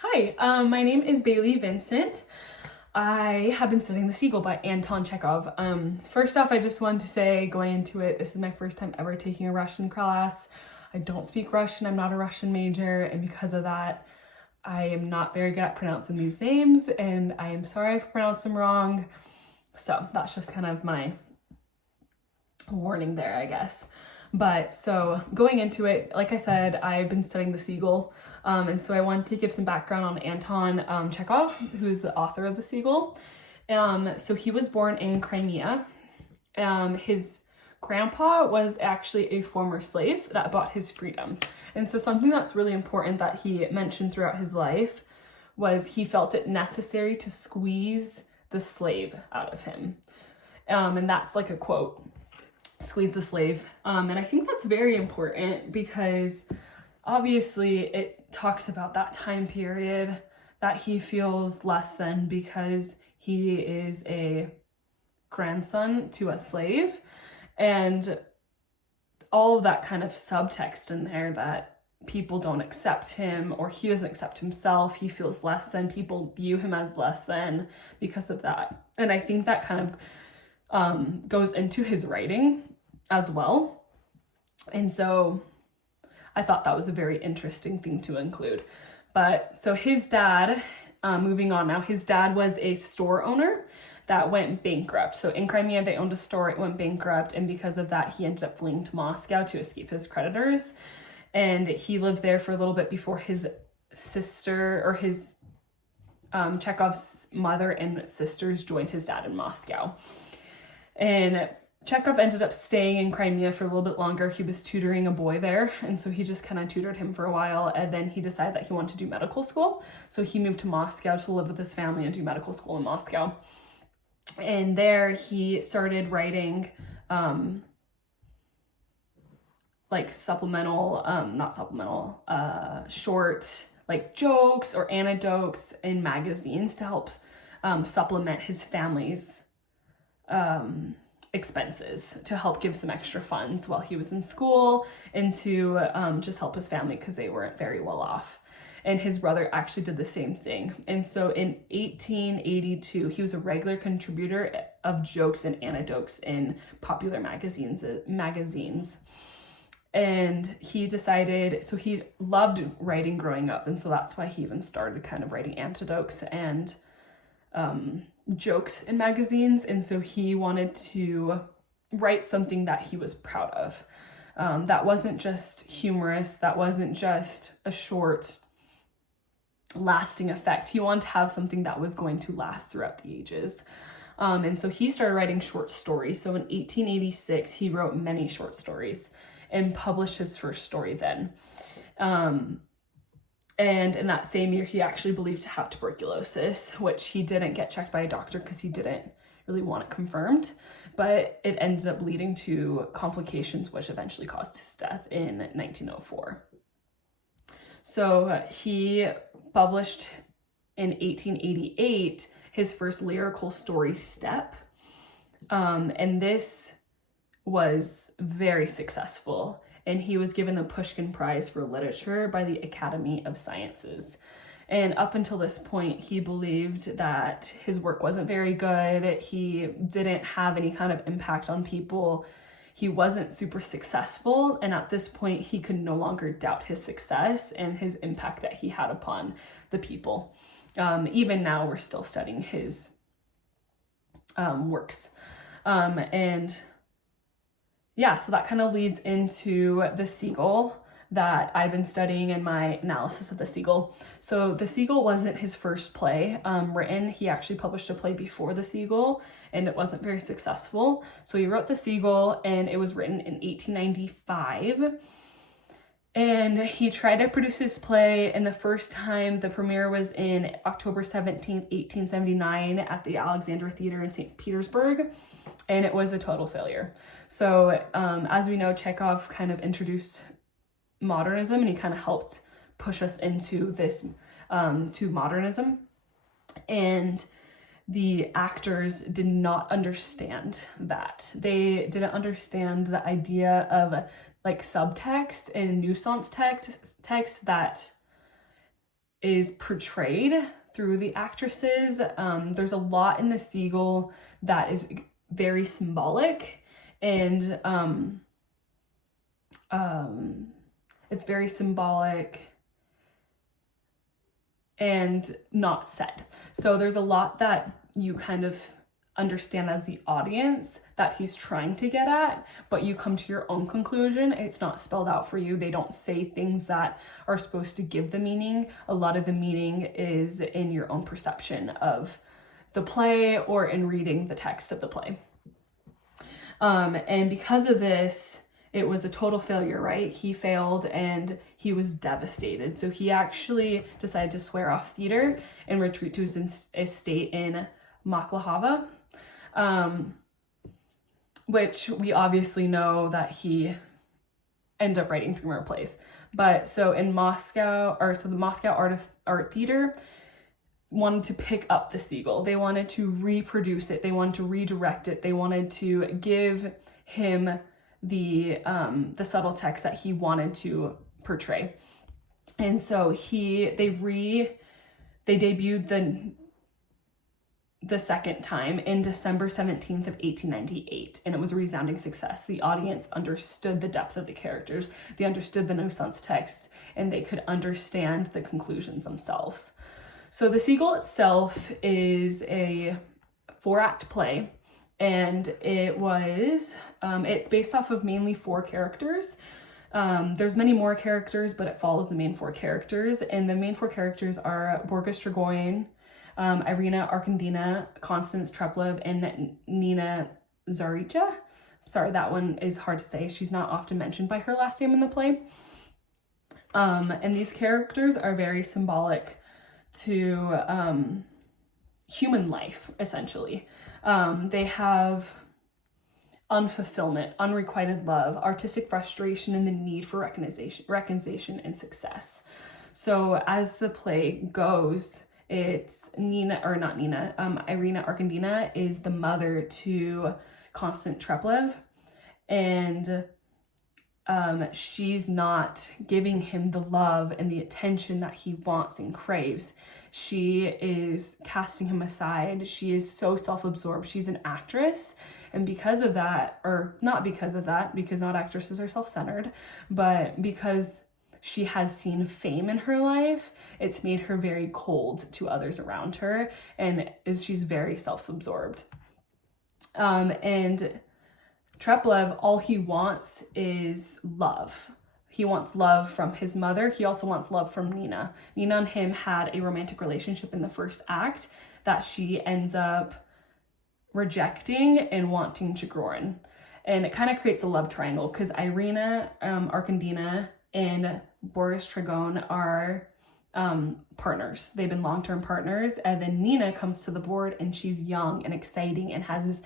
Hi, my name is Bailey Vincent. I have been studying The Seagull by Anton Chekov. First off, I just wanted to say, going into it, this is my first time ever taking a Russian class. I don't speak Russian, I'm not a Russian major, and because of that, I am not very good at pronouncing these names, and I am sorry if I pronounce them wrong. So that's just kind of my warning there, I guess. But so going into it, like I said, I've been studying The Seagull, and so I wanted to give some background on Anton Chekov, who's the author of The Seagull. So he was born in Crimea. His grandpa was actually a former slave that bought his freedom. And so something that's really important that he mentioned throughout his life was he felt it necessary to squeeze the slave out of him. And that's like a quote. Squeeze the slave. And I think that's very important because obviously it talks about that time period that he feels less than because he is a grandson to a slave, and all of that kind of subtext in there that people don't accept him or he doesn't accept himself, he feels less than, people view him as less than because of that. And I think that kind of goes into his writing as well. And so I thought that was a very interesting thing to include. But so his dad, moving on now, his dad was a store owner that went bankrupt. So in Crimea, they owned a store, it went bankrupt. And because of that, he ended up fleeing to Moscow to escape his creditors. And he lived there for a little bit before his sister or his Chekov's mother and sisters joined his dad in Moscow. And Chekov ended up staying in Crimea for a little bit longer. He was tutoring a boy there, and so he just kind of tutored him for a while, and then he decided that he wanted to do medical school. So he moved to Moscow to live with his family and do medical school in Moscow. And there he started writing like short like jokes or anecdotes in magazines to help supplement his family's expenses, to help give some extra funds while he was in school, and to just help his family because they weren't very well off. And his brother actually did the same thing. And so in 1882, he was a regular contributor of jokes and anecdotes in popular magazines. And he decided, so he loved writing growing up, and so that's why he even started kind of writing anecdotes and jokes in magazines. And so he wanted to write something that he was proud of, that wasn't just humorous, that wasn't just a short lasting effect. He wanted to have something that was going to last throughout the ages. And so he started writing short stories. So in 1886 he wrote many short stories and published his first story then. And in that same year, he actually believed to have tuberculosis, which he didn't get checked by a doctor because he didn't really want it confirmed. But it ended up leading to complications, which eventually caused his death in 1904. So he published in 1888 his first lyrical story, Step. And this was very successful. And he was given the Pushkin Prize for Literature by the Academy of Sciences. And up until this point, he believed that his work wasn't very good. He didn't have any kind of impact on people. He wasn't super successful. And at this point, he could no longer doubt his success and his impact that he had upon the people. Even now, we're still studying his works. And yeah, so that kind of leads into The Seagull that I've been studying in my analysis of The Seagull. So The Seagull wasn't his first play written. He actually published a play before The Seagull, and it wasn't very successful. So he wrote The Seagull, and it was written in 1895. And he tried to produce his play, and the first time the premiere was in October 17th, 1879 at the Alexandra Theater in St. Petersburg, and it was a total failure. So as we know, Chekov kind of introduced modernism, and he kind of helped push us into this, to modernism. And the actors did not understand that. They didn't understand the idea of like subtext and nuisance text that is portrayed through the actresses. There's a lot in the Seagull that is very symbolic, and it's very symbolic and not said. So there's a lot that you kind of understand as the audience that he's trying to get at, but you come to your own conclusion. It's not spelled out for you. They don't say things that are supposed to give the meaning. A lot of the meaning is in your own perception of the play or in reading the text of the play. And because of this, it was a total failure, right? He failed and he was devastated. So he actually decided to swear off theater and retreat to his estate in Maklahova, which we obviously know that he ended up writing 3 more plays. But so in Moscow, the Moscow Art Theater wanted to pick up the Seagull. They wanted to reproduce it. They wanted to redirect it. They wanted to give him the subtle text that he wanted to portray. And so they debuted the second time in December 17th of 1898, and it was a resounding success. The audience understood the depth of the characters, they understood the nuisance text, and they could understand the conclusions themselves. So the Seagull itself is a 4-act play, and it's based off of mainly 4 characters. There's many more characters, but it follows the main 4 characters, and the main 4 characters are Boris Trigorin, Irina Arkandina, Constance Treplev, and Nina Zaricha. Sorry, that one is hard to say. She's not often mentioned by her last name in the play. And these characters are very symbolic to human life, essentially. They have unfulfillment, unrequited love, artistic frustration, and the need for recognition and success. So as the play goes, it's Irina Arkandina is the mother to Constant Treplev, and she's not giving him the love and the attention that he wants and craves. She is casting him aside. She is so self-absorbed. She's an actress, and because of that, or not because of that, because not actresses are self-centered, but because she has seen fame in her life, it's made her very cold to others around her, and she's very self-absorbed. And Treplev, all he wants is love. He wants love from his mother. He also wants love from Nina. Nina and him had a romantic relationship in the first act that she ends up rejecting and wanting Trigorin. And it kind of creates a love triangle because Irina Arkandina and Boris Trigon are partners. They've been long-term partners. And then Nina comes to the board and she's young and exciting and has this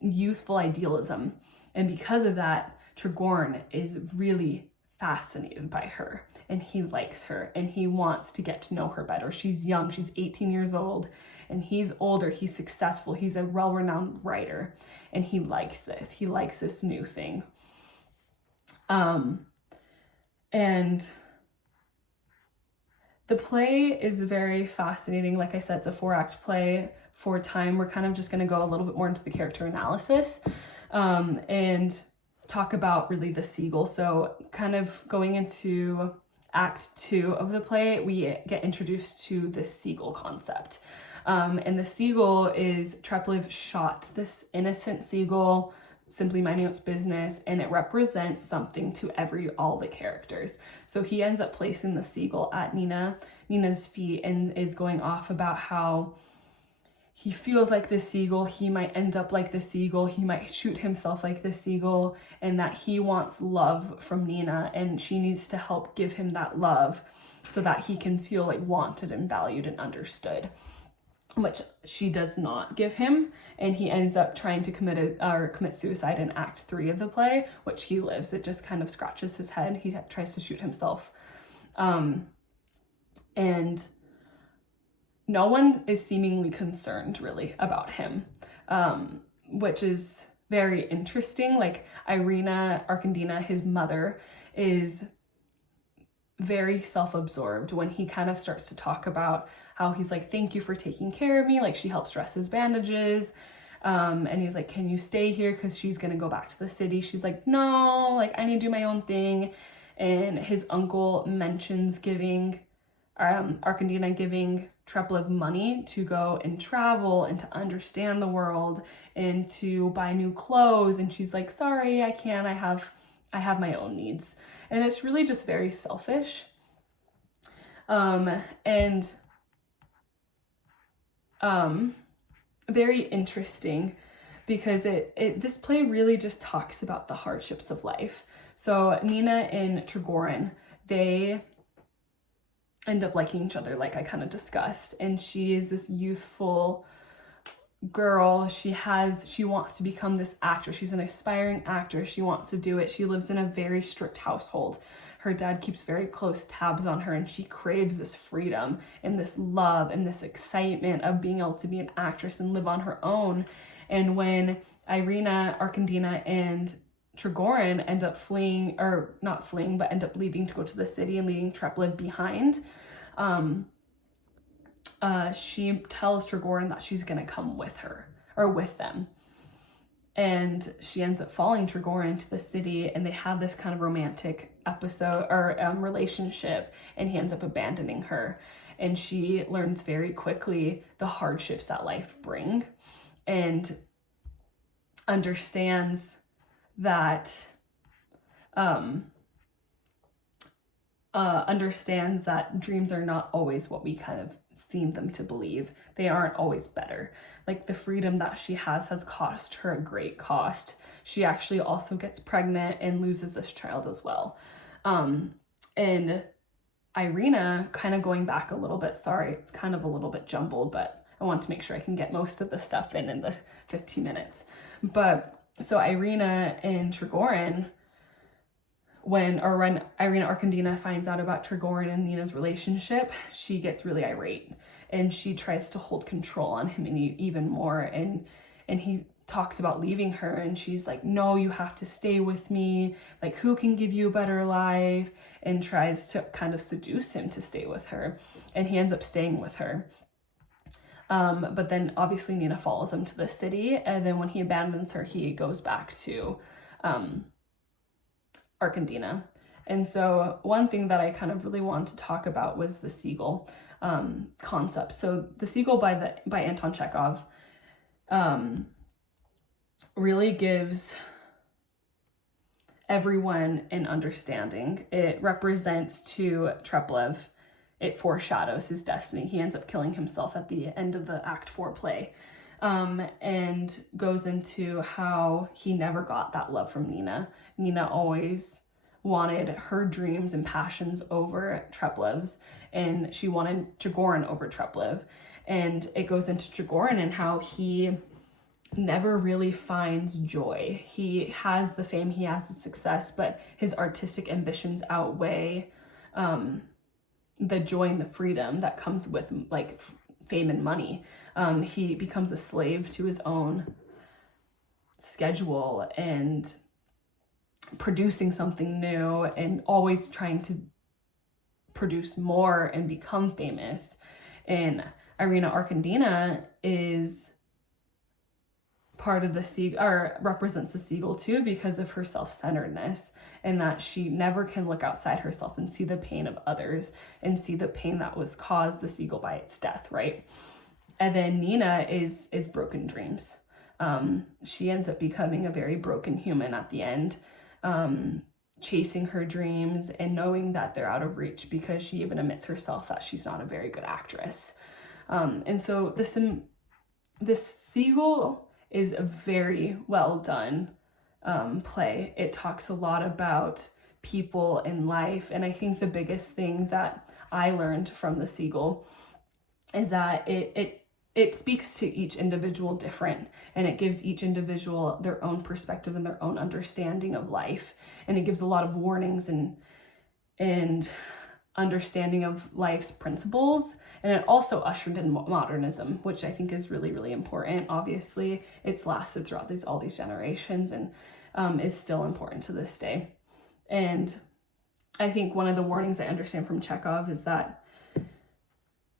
youthful idealism. And because of that, Trigon is really fascinated by her and he likes her and he wants to get to know her better. She's young, she's 18 years old, and he's older, he's successful, he's a well-renowned writer, and he likes this new thing. And the play is very fascinating. Like I said, it's a 4-act play. For time, we're kind of just going to go a little bit more into the character analysis and talk about really the Seagull. So kind of going into Act 2 of the play, we get introduced to the Seagull concept. And the Seagull is Treplev shot this innocent seagull, simply minding its business, and it represents something to all the characters. So he ends up placing the seagull at Nina's feet and is going off about how he feels like the seagull, he might end up like the seagull, he might shoot himself like the seagull, and that he wants love from Nina and she needs to help give him that love so that he can feel like wanted and valued and understood, which she does not give him, and he ends up trying to commit suicide in Act 3 of the play, which he lives. It just kind of scratches his head. He tries to shoot himself. And no one is seemingly concerned really about him, which is very interesting. Like Irina Arkandina, his mother, is very self-absorbed when he kind of starts to talk about how he's like, thank you for taking care of me. Like, she helps dress his bandages. And he was like, can you stay here? Because she's going to go back to the city. She's like, no, like, I need to do my own thing. And his uncle mentions giving, Arkandina giving Treplev money to go and travel and to understand the world and to buy new clothes. And she's like, sorry, I can't. I have my own needs. And it's really just very selfish. And very interesting, because this play really just talks about the hardships of life. So Nina and Trigorin, they end up liking each other, like I kind of discussed. And she is this youthful girl. She wants to become this actress. She's an aspiring actress. She wants to do it. She lives in a very strict household. Her dad keeps very close tabs on her, and she craves this freedom and this love and this excitement of being able to be an actress and live on her own. And when Irina, Arkandina, and Trigorin end up fleeing, or not fleeing, but end up leaving to go to the city and leaving Treplev behind, she tells Trigorin that she's gonna come with her, or with them. And she ends up following Trigorin to the city, and they have this kind of romantic episode or relationship, and he ends up abandoning her. And she learns very quickly the hardships that life bring, and understands that dreams are not always what we kind of seem them to believe. They aren't always better. Like, the freedom that she has cost her a great cost. She actually also gets pregnant and loses this child as well. And Irina, kind of going back a little bit, sorry, it's kind of a little bit jumbled, but I want to make sure I can get most of the stuff in the 15 minutes. But so Irina and Trigorin, when Irina Arkandina finds out about Trigorin and Nina's relationship, she gets really irate, and she tries to hold control on him even more. And he talks about leaving her, and she's like, no, you have to stay with me. Like, who can give you a better life? And tries to kind of seduce him to stay with her. And he ends up staying with her. But then obviously Nina follows him to the city. And then when he abandons her, he goes back to Arkandina. And so one thing that I kind of really wanted to talk about was the Seagull concept. So the Seagull by Anton Chekov really gives everyone an understanding. It represents to Treplev, it foreshadows his destiny. He ends up killing himself at the end of the Act 4 play, and goes into how he never got that love from Nina. Nina always wanted her dreams and passions over Treplev's, and she wanted Trigorin over Treplev. And it goes into Trigorin and how he never really finds joy. He has the fame, he has the success, but his artistic ambitions outweigh the joy and the freedom that comes with like fame and money. He becomes a slave to his own schedule and producing something new and always trying to produce more and become famous. And Irina Arkandina is part of the Seagull, or represents the Seagull too, because of her self-centeredness, and that she never can look outside herself and see the pain of others and see the pain that was caused the Seagull by its death, right? And then Nina is broken dreams. She ends up becoming a very broken human at the end, chasing her dreams and knowing that they're out of reach, because she even admits herself that she's not a very good actress. And so this Seagull is a very well done play. It talks a lot about people in life, and I think the biggest thing that I learned from the Seagull is that it speaks to each individual different, and it gives each individual their own perspective and their own understanding of life, and it gives a lot of warnings and understanding of life's principles. And it also ushered in modernism, which I think is really, really important. Obviously, it's lasted throughout all these generations and is still important to this day. And I think one of the warnings I understand from Chekov is that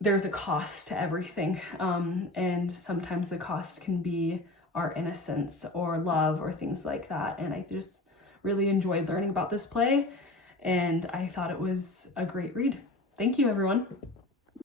there's a cost to everything, and sometimes the cost can be our innocence or love or things like that. And I just really enjoyed learning about this play, and I thought it was a great read. Thank you, everyone.